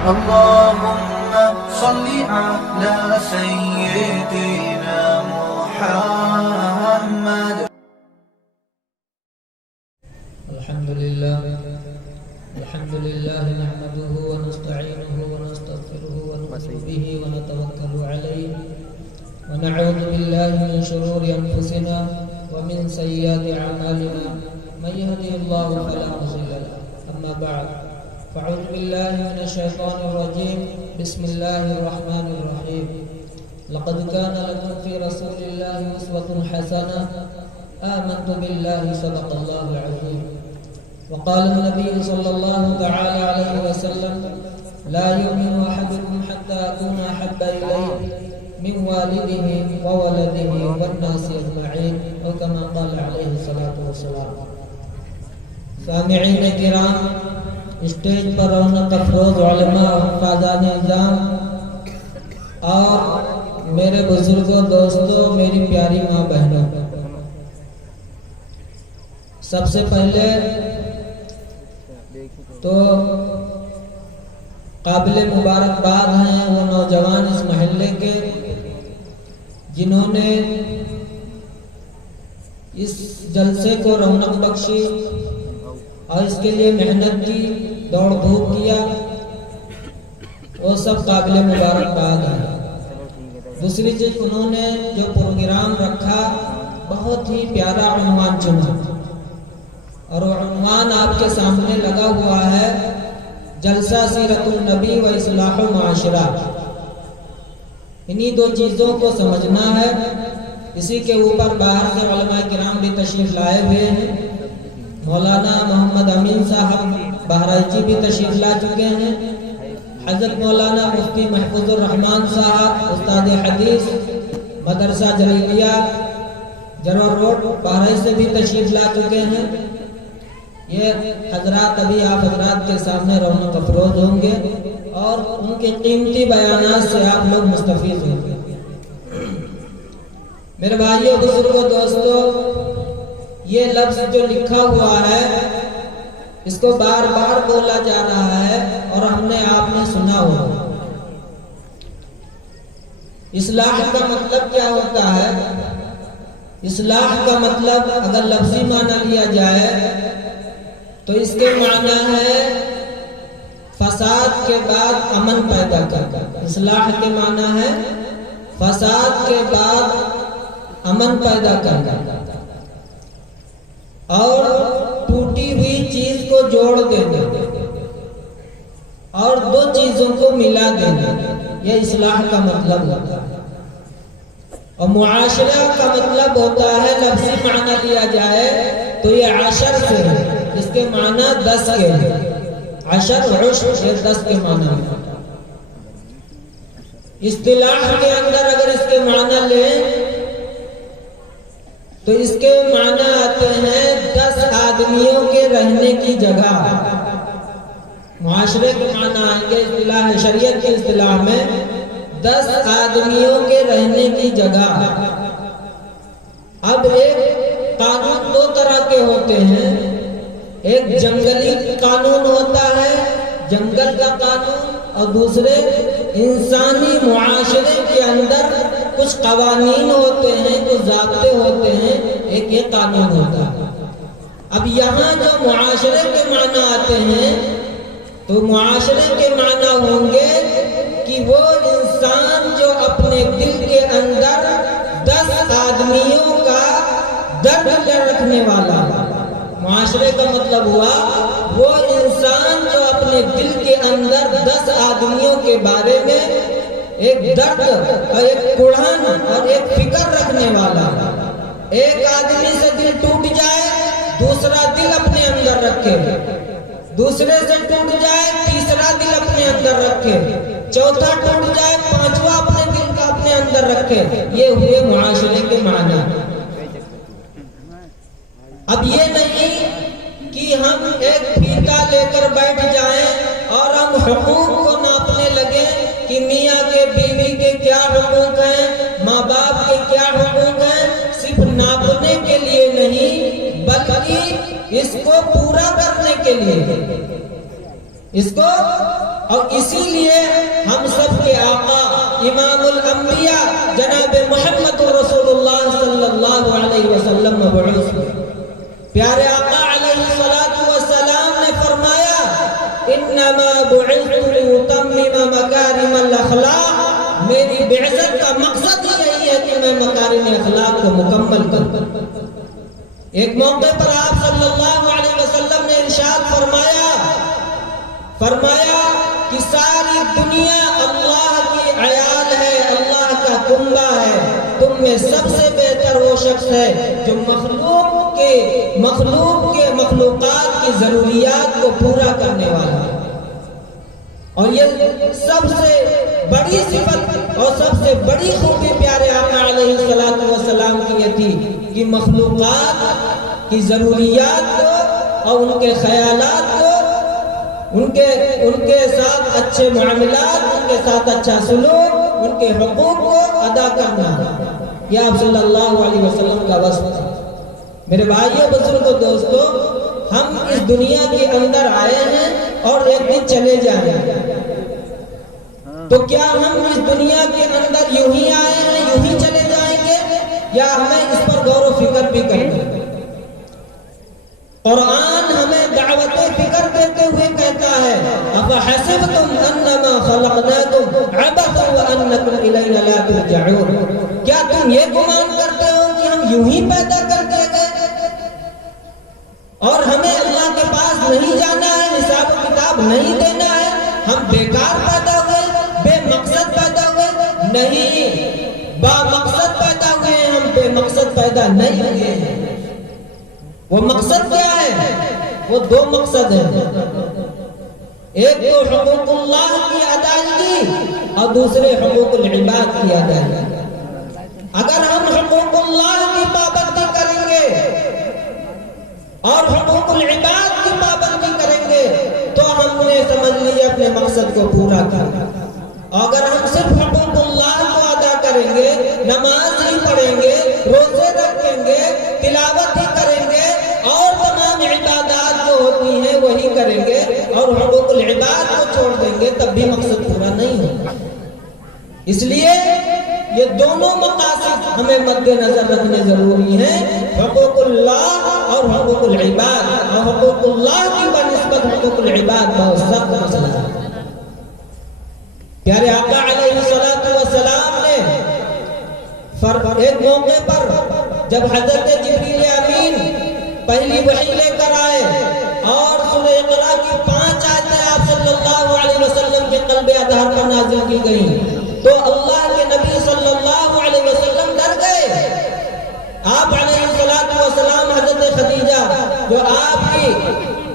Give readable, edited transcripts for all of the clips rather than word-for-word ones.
اللهم صل على سيدنا محمد. الحمد لله نحمده ونستعينه ونستغفره ونؤمن به ونتوكل عليه ونعوذ بالله من شرور أنفسنا ومن سيئات أعمالنا من يهده الله فلا مضل له. أما بعد فأعوذ بالله من الشيطان الرجيم. بسم الله الرحمن الرحيم. لقد كان لكم في رسول الله أسوة حسنة. آمنت بالله صدق الله العظيم. وقال النبي صلى الله تعالى عليه وسلم لا يؤمن أحدكم حتى أكون أحب إليه من والده وولده والناس أجمعين أو كما قال عليه الصلاة والسلام. سامعین کرام، اسٹیج پر رونق افروز علماء و حفاظان نظام اور میرے بزرگوں، دوستوں، میری پیاری ماں بہنوں، سب سے پہلے تو قابل مبارکباد ہیں وہ نوجوان اس محلے کے جنہوں نے اس جلسے کو رونق بخشی اور اس کے لیے محنت کی، دوڑ دھوپ کیا، وہ سب قابل مبارکباد ہیں. دوسری چیز، انہوں نے جو پروگرام رکھا بہت ہی پیارا عنوان چنا اور وہ عنوان آپ کے سامنے لگا ہوا ہے، جلسہ سیرت النبی و اصلاح معاشرہ. انہی دو چیزوں کو سمجھنا ہے. اسی کے اوپر باہر سے علماء کرام بھی تشریف لائے ہوئے ہیں. مولانا محمد امین صاحب بہرائچی بھی تشریف لا چکے ہیں. حضرت مولانا مفتی محفوظ الرحمان صاحب استاد حدیث مدرسہ جلیلیہ جرور روڈ بہرائچ سے بھی تشریف لا چکے ہیں. یہ حضرات ابھی آپ حضرات کے سامنے رونق افروز ہوں گے اور ان کے قیمتی بیانات سے آپ لوگ مستفید ہوں گے. میرے بھائیوں، بزرگوں، دوستوں، یہ لفظ جو لکھا ہوا ہے اس کو بار بار بولا جا رہا ہے اور ہم نے آپ نے سنا ہوا. اصلاح کا مطلب کیا ہوتا ہے؟ اصلاح کا مطلب اگر لفظی معنی لیا جائے تو اس کے معنی ہے فساد کے بعد امن پیدا کرنا. اصلاح کے معنی ہے فساد کے بعد امن پیدا کرنا اور ٹوٹی ہوئی چیز کو جوڑ دینا اور دو چیزوں کو ملا دینا. یہ اصلاح کا مطلب ہوتا ہے. اور معاشرہ کا مطلب ہوتا ہے، لفظی معنی لیا جائے تو یہ عشر سے ہے، اس کے معنی 10 کے ہیں. عشر عشر یہ 10 کے معنی ہے. اصطلاح کے اندر اگر اس کے معنی لیں تو اس کے معنی آتے ہیں 10 آدمیوں کے رہنے کی جگہ. معاشرے کے معنی آئیں گے اصطلاح شریعت کی اصطلاح میں 10 آدمیوں کے رہنے کی جگہ. اب ایک قانون 2 طرح کے ہوتے ہیں. ایک جنگلی قانون ہوتا ہے، جنگل کا قانون، اور دوسرے انسانی معاشرے کے اندر کچھ قوانین ہوتے ہیں، کچھ ضابطے ہوتے ہیں. ایک یہ قانون ہوتا ہے. اب یہاں جو معاشرے کے معنی آتے ہیں تو معاشرے کے معنی ہوں گے کہ وہ انسان جو اپنے دل کے اندر 10 آدمیوں کا درد رکھنے والا. معاشرے کا مطلب ہوا وہ انسان جو اپنے دل کے اندر 10 آدمیوں کے بارے میں ایک درد اور ایک کڑھن اور ایک فکر رکھنے والا. ایک آدمی سے دل ٹوٹ جائے دوسرا دل اپنے اندر رکھے، دوسرے سے ٹوٹ جائے تیسرا دل اپنے اندر رکھے، چوتھا ٹوٹ جائے پانچواں اپنے دل کا اپنے اندر رکھے. یہ ہوئے معاشرے کے معنی. اب یہ نہیں کہ ہم ایک فیتا لے کر بیٹھ جائیں اور ہم حقوق کو ناپنے لگیں کہ میاں کے بیوی کے کیا حقوق ہیں، ماں باپ کے کیا حقوق ہیں. صرف ناپنے کے لیے نہیں بلکہ اس کو پورا کرنے کے لیے. اس کو، اور اسی لیے ہم سب کے آقا امام الانبیاء جناب محمد رسول اللہ صلی اللہ علیہ وسلم مبعوث ہوئے۔ پیارے آقا علیہ الصلوۃ والسلام نے فرمایا انما بعثت لاتمم مکارم الاخلاق، میری بعثت کا مقصد یہی ہے کہ میں مکارم اخلاق کو مکمل کروں۔ ایک موقع پر آپ صلی اللہ علیہ وسلم نے ارشاد فرمایا کہ ساری دنیا اللہ کی عیال ہے، اللہ کا کنبہ ہے، تم میں سب سے بہتر وہ شخص ہے جو مخلوقات کی ضروریات کو پورا کرنے والا ہے۔ اور یہ سب سے بڑی صفت اور سب سے بڑی خوبی پیارے آقا علیہ الصلوۃ والسلام کی یہ تھی کہ مخلوقات کی ضروریات کو اور ان کے خیالات کو، ان کے ساتھ اچھے معاملات، ان کے ساتھ اچھا سلوک، ان کے حقوق کو ادا کرنا، یہ آپ صلی اللہ علیہ وسلم کا وصف تھا۔ میرے بھائیوں، بزرگوں، دوستوں، ہم اس دنیا کے اندر آئے ہیں اور ایک دن چلے جائیں گے، تو کیا ہم اس دنیا کے اندر یوں ہی آئے ہیں، یوں ہی چلے جائیں گے، یا ہمیں اس پر غور و فکر بھی کرنا ہے؟ قرآن ہمیں دعوت فکر دیتے ہوئے کہتا ہے افحسبتم انما خلقناکم عبثا وانکم الینا لا ترجعون، کیا تم یہ گمان کرتے ہو کہ ہم یوں ہی پیدا کر دیے گئے اور ہمیں اللہ کے پاس نہیں جانا ہے، حساب و کتاب نہیں دینا ہے، ہم بیکار پیدا ہوئے، بے مقصد پیدا ہوئے؟ نہیں، با مقصد پیدا ہوئے ہیں، ہم بے مقصد پیدا نہیں ہوئے ہیں۔ وہ مقصد کیا ہے؟ وہ دو مقصد ہیں، ایک تو حقوق اللہ کی ادائیگی اور دوسرے حقوق العباد کی ادائیگی۔ اگر ہم حقوق اللہ کی پابندی کریں گے اور حقوق العباد کی پابندی کریں گے تو ہم نے سمجھ لیجیے اپنے مقصد کو پورا کیا۔ اگر ہم صرف حقوق اللہ کو ادا کریں گے، نماز ہی پڑھیں گے، روزے رکھیں گے، تلاوت ہی کریں گے اور تمام عبادات جو ہوتی ہیں وہی کریں گے اور حقوق العباد کو چھوڑ دیں گے، تب بھی مقصد پورا نہیں ہوگا۔ اس لیے یہ دونوں مقاصد ہمیں مد نظر رکھنے ضروری ہیں، حقوق اللہ اور حقوق العباد، اور حقوق اللہ کی بنسبت حقوق العباد بہت سخت مسئلہ ہے۔ پیارے آقا علیہ الصلوۃ والسلام نے ایک موقع پر جب حضرت جبریل امین پہلی وحی لے کر آئے اور سورہ اقرا کی 5 آیتیں آپ صلی اللہ علیہ وسلم کے قلب اطہر پر نازل کی گئیں تو اللہ کے نبی صلی اللہ علیہ وسلم ڈر گئے۔ آپ علیہ الصلوۃ والسلام حضرت خدیجہ جو آپ کی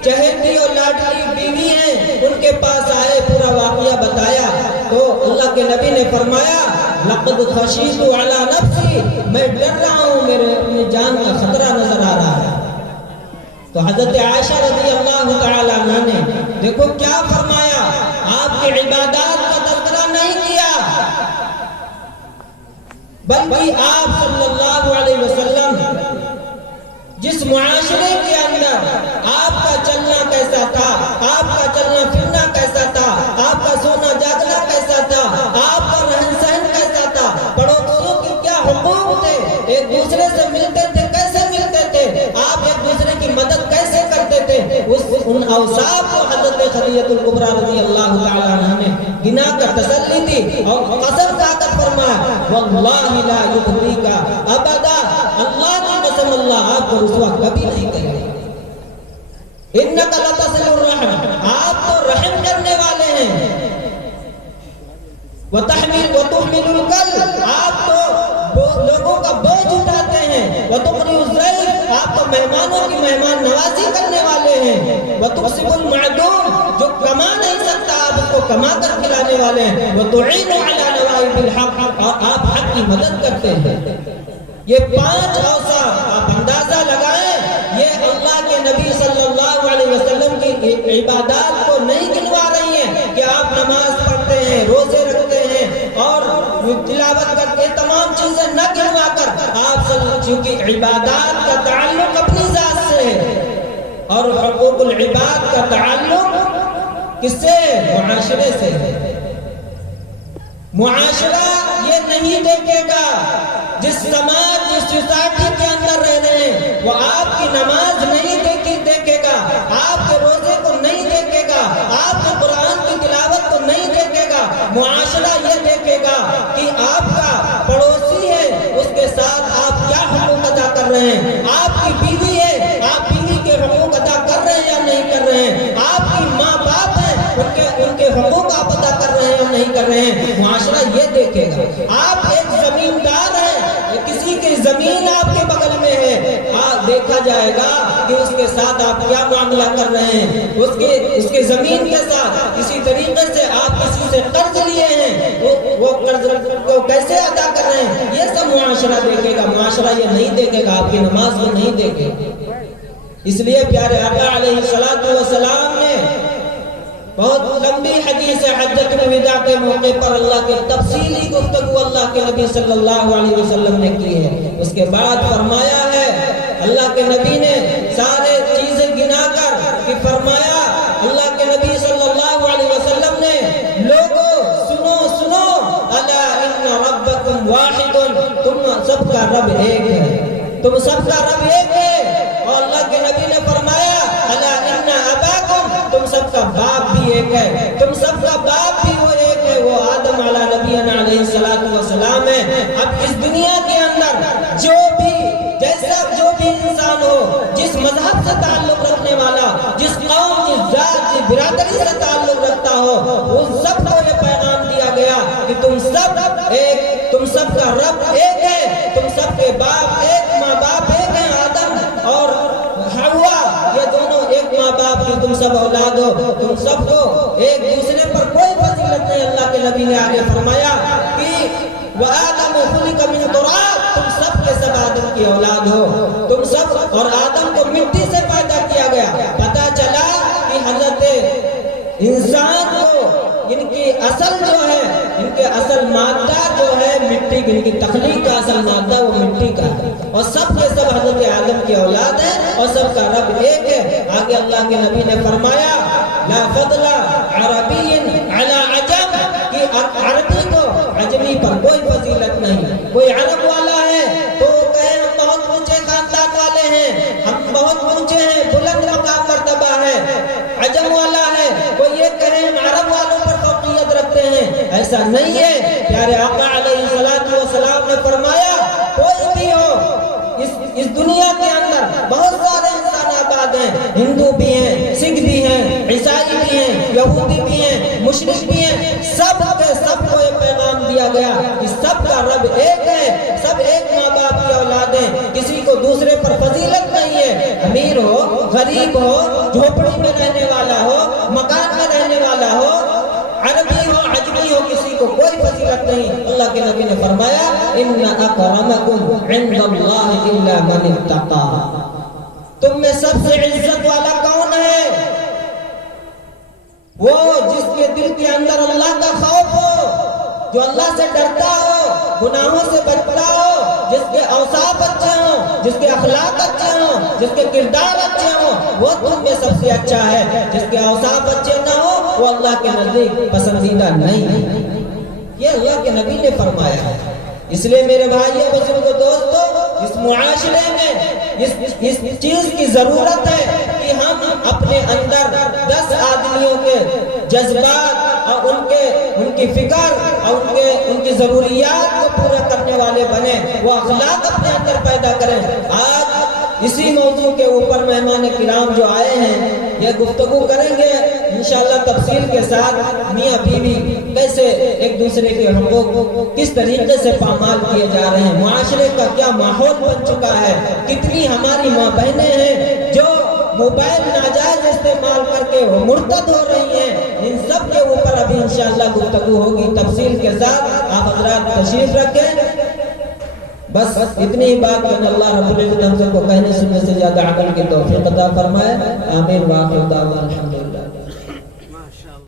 چہیتی اور لاڈلی بیوی ہیں ان کے پاس آئے، پورا واقعہ بتایا تو اللہ کے نبی نے فرمایا لقد خشیت علی نفسی، میں ڈر رہا ہوں، میرے اپنی جان کا خطرہ نظر آ رہا ہے۔ تو حضرت عائشہ رضی اللہ تعالی عنہ نے دیکھو کیا فرمایا، آپ کی عبادات کا تذکرہ نہیں کیا بلکہ آپ صلی اللہ علیہ وسلم جس معاشرے کے اندر آپ کا چلنا کیسا تھا، آپ کا چلنا پھرنا کیسا تھا، آپ کا سونا جاگنا کیسا تھا، آپ کا رہن سہن کیسا تھا، پڑوسیوں کے کیا حقوق تھے، ایک دوسرے سے ملتے تھے کیسے ملتے تھے، آپ ایک دوسرے کی مدد کیسے کرتے تھے، ان اوصاف کو حضرت خدیجہ الکبریٰ رضی اللہ تعالی عنہ نے گنا کر تسلی دی اور قسم کھا کر فرمایا واللہ لا یخزیک ابدا، اللہ کی قسم اللہ آپ کو رسوا کبھی نہیں کرے گا۔ انک لتصل الرحم، آپ تو رحم کرنے والے ہیں، وتحمل الکل، آپ تو لوگوں کا بوجھ اٹھاتے ہیں، وتقری الضیف، آپ تو مہمانوں کی مہمان نوازی کرنے والے ہیں، وتکسب المعدوم، جو کما نہیں سکتا آپ اس کو کما کر کھلانے والے ہیں، وتعین علی نوائب الحق، اور آپ حق کی مدد کرتے ہیں۔ یہ 5 اوصاف آپ اندازہ لگائیں، یہ اللہ کے نبی صلی اللہ علیہ وسلم کی عبادات کو نہیں گنوا رہی ہیں کہ آپ نماز پڑھتے ہیں، روزے رکھتے ہیں اور تلاوت کرتے ہیں، تمام چیزیں نہ گنوا کر آپ چونکہ عبادات کا تعلق اپنی ذات سے ہے اور حقوق العباد کا تعلق کس سے؟ معاشرے سے ہے۔ معاشرہ یہ نہیں دیکھے گا، جس سماج جس سوسائٹی کے اندر رہ رہے ہیں وہ آپ کی نماز نہیں دیکھے گا، آپ کے روزے کو نہیں دیکھے گا، آپ کے قرآن کی تلاوت کو نہیں دیکھے گا۔ معاشرہ یہ دیکھے گا کہ آپ کا پڑوسی ہے، اس کے ساتھ آپ کیا حقوق ادا کر رہے ہیں، آپ کی بیوی ہے، آپ بیوی کے حقوق ادا کر رہے ہیں یا نہیں کر رہے ہیں، آپ کی ماں باپ ہے، ان کے حقوق آپ ادا کر رہے ہیں یا نہیں کر رہے ہیں۔ معاشرہ یہ دیکھے گا۔ آپ ایک زمیندار ہیں، کسی کی زمین آپ کے بغل میں ہے، دیکھا جائے گا کہ اس کے ساتھ آپ کیا معاملہ کر رہے ہیں، اس کے زمین کے ساتھ۔ اسی طریقے سے آپ کسی سے قرض لیے ہیں، وہ قرض کو کیسے ادا کر رہے ہیں، یہ سب معاشرہ دیکھے گا۔ معاشرہ یہ نہیں دیکھے گا، آپ کی نماز کو نہیں دیکھے گا۔ اس لیے پیارے آقا علیہ السلام نے بہت لمبی حدیث حجۃ الوداع کے موقع پر اللہ کے تفصیلی گفتگو اللہ کے نبی صلی اللہ علیہ وسلم نے کی ہے۔ اس کے بعد فرمایا ہے اللہ کے نبی نے سارے چیزیں گنا کر کہ فرمایا اللہ کے نبی صلی اللہ علیہ وسلم نے لوگوں سنو الا ان ربکم واحد، تم سب کا رب ایک ہے، تم سب کا رب ایک ہے۔ اور اللہ کے نبی نے فرمایا الا ان اباکم، تم سب کا باپ بھی ایک ہے، تم سب کا باپ بھی وہ ایک ہے، وہ آدم علی نبینا علیہ السلام ہے۔ اب اس دنیا کے اندر جو بھی انسان ہو، جس مذہب سے تعلق رکھنے والا، جس قوم، جس ذات، جس برادری سے تعلق رکھتا ہو، ان سب کو یہ پیغام دیا گیا کہ تم سب کا رب ایک ہے، تم سب کے باپ ایک، ماں باپ ایک ہیں، آدم اور حوا یہ دونوں ایک ماں باپ کی تم سب اولاد ہو، تم سب کو ایک دوسرے پر کوئی فضیلت نہیں۔ اللہ کے نبی نے آگے فرمایا کہ وَآدَمُ خُلِقَ مِن تُرَابٍ، تم سب کے سب آدم کی اولاد ہو، تم سب، اور آدم کو مٹی سے پیدا کیا گیا۔ پتہ چلا کہ حضرت انسان کو ان کی اصل جو ہے، ان کے اصل مادہ جو ہے مٹی کی، ان کی تخلیق کا اصل مادہ وہ مٹی کا ہے، اور سب کے سب حضرت آدم کی اولاد ہیں، اور سب کا رب ایک ہے۔ آگے اللہ کے نبی نے فرمایا لا فضل عربی علی عجم، کہ عربی کو عجمی پر کوئی فضیلت نہیں۔ کوئی عرب والا ہے تو کہے ہم بہت اونچے خاندان والے ہیں، ہم بہت اونچے ہیں، بلند مقام مرتبہ ہے۔ عجم والا ہے کوئی یہ کہے ہم عرب والوں پر فوقیت رکھتے ہیں، ایسا نہیں ہے۔ پیارے آقا علیہ السلام نے فرمایا کوئی بھی ہو اس دنیا کے اندر بہت سارے انسان آباد ہیں، ہندو بھی ہیں، سکھ بھی ہیں، عیسائی بھی ہیں، یہودی بھی ہیں، مشرک بھی ہیں، سب کے سب کو یہ پیغام دیا گیا کہ سب کا رب ایک ہے، سب ایک ماں باپ کی اولاد ہیں، کسی کو دوسرے پر فضیلت نہیں ہے۔ امیر ہو، غریب ہو، جھوپڑی میں رہنے والا ہو، مکان میں رہنے والا ہو، عربی ہو، عجمی ہو، کسی کو کوئی فضیلت نہیں۔ اللہ کے نبی نے فرمایا ان اکرمکم عند اللہ الا من اتقى، تم میں سب سے عزت والا کون ہے؟ وہ جس کے دل کے اندر اللہ کا خوف ہو، جو اللہ سے ڈرتا ہو، گناہوں سے بچتا ہو، جس کے اوصاف اچھے ہوں، جس کے اخلاق اچھے ہوں، جس کے کردار اچھے ہوں، وہ تم میں سب سے اچھا ہے۔ جس کے اوصاف اچھے نہ ہو وہ اللہ کے نزدیک پسندیدہ نہیں ہے۔ یہ اللہ کے نبی نے فرمایا ہے۔ اس لیے میرے بھائیوں، بزرگوں، دوستوں، اس معاشرے میں اس چیز کی ضرورت ہے کہ ہم اپنے اندر 10 آدمیوں کے جذبات اور ان کی فکر اور ان کی ضروریات کو پورا کرنے والے بنیں، وہ اخلاق اپنے اندر پیدا کریں۔ آج اسی موضوع کے اوپر مہمان کرام جو آئے ہیں یہ گفتگو کریں گے انشاءاللہ تفصیل کے ساتھ، میاں بیوی کیسے ایک دوسرے کے حقوق کس طریقے سے پامال کیے جا رہے ہیں، معاشرے کا کیا ماحول بن چکا ہے، کتنی ہماری ماں بہنیں ہیں جو موبائل ناجائز استعمال کر کے وہ مرتد ہو رہی ہیں۔ ان سب کے اوپر ابھی انشاءاللہ گفتگو ہوگی تفصیل کے ساتھ۔ آپ حضرات تشریف رکھیں۔ بس اتنی ہی بات کرنے اللہ رب العزت ہم سب کو کہنے سننے سے زیادہ عمل کی توفیق عطا فرمائے۔ آمین۔ واخر دعوانا الحمد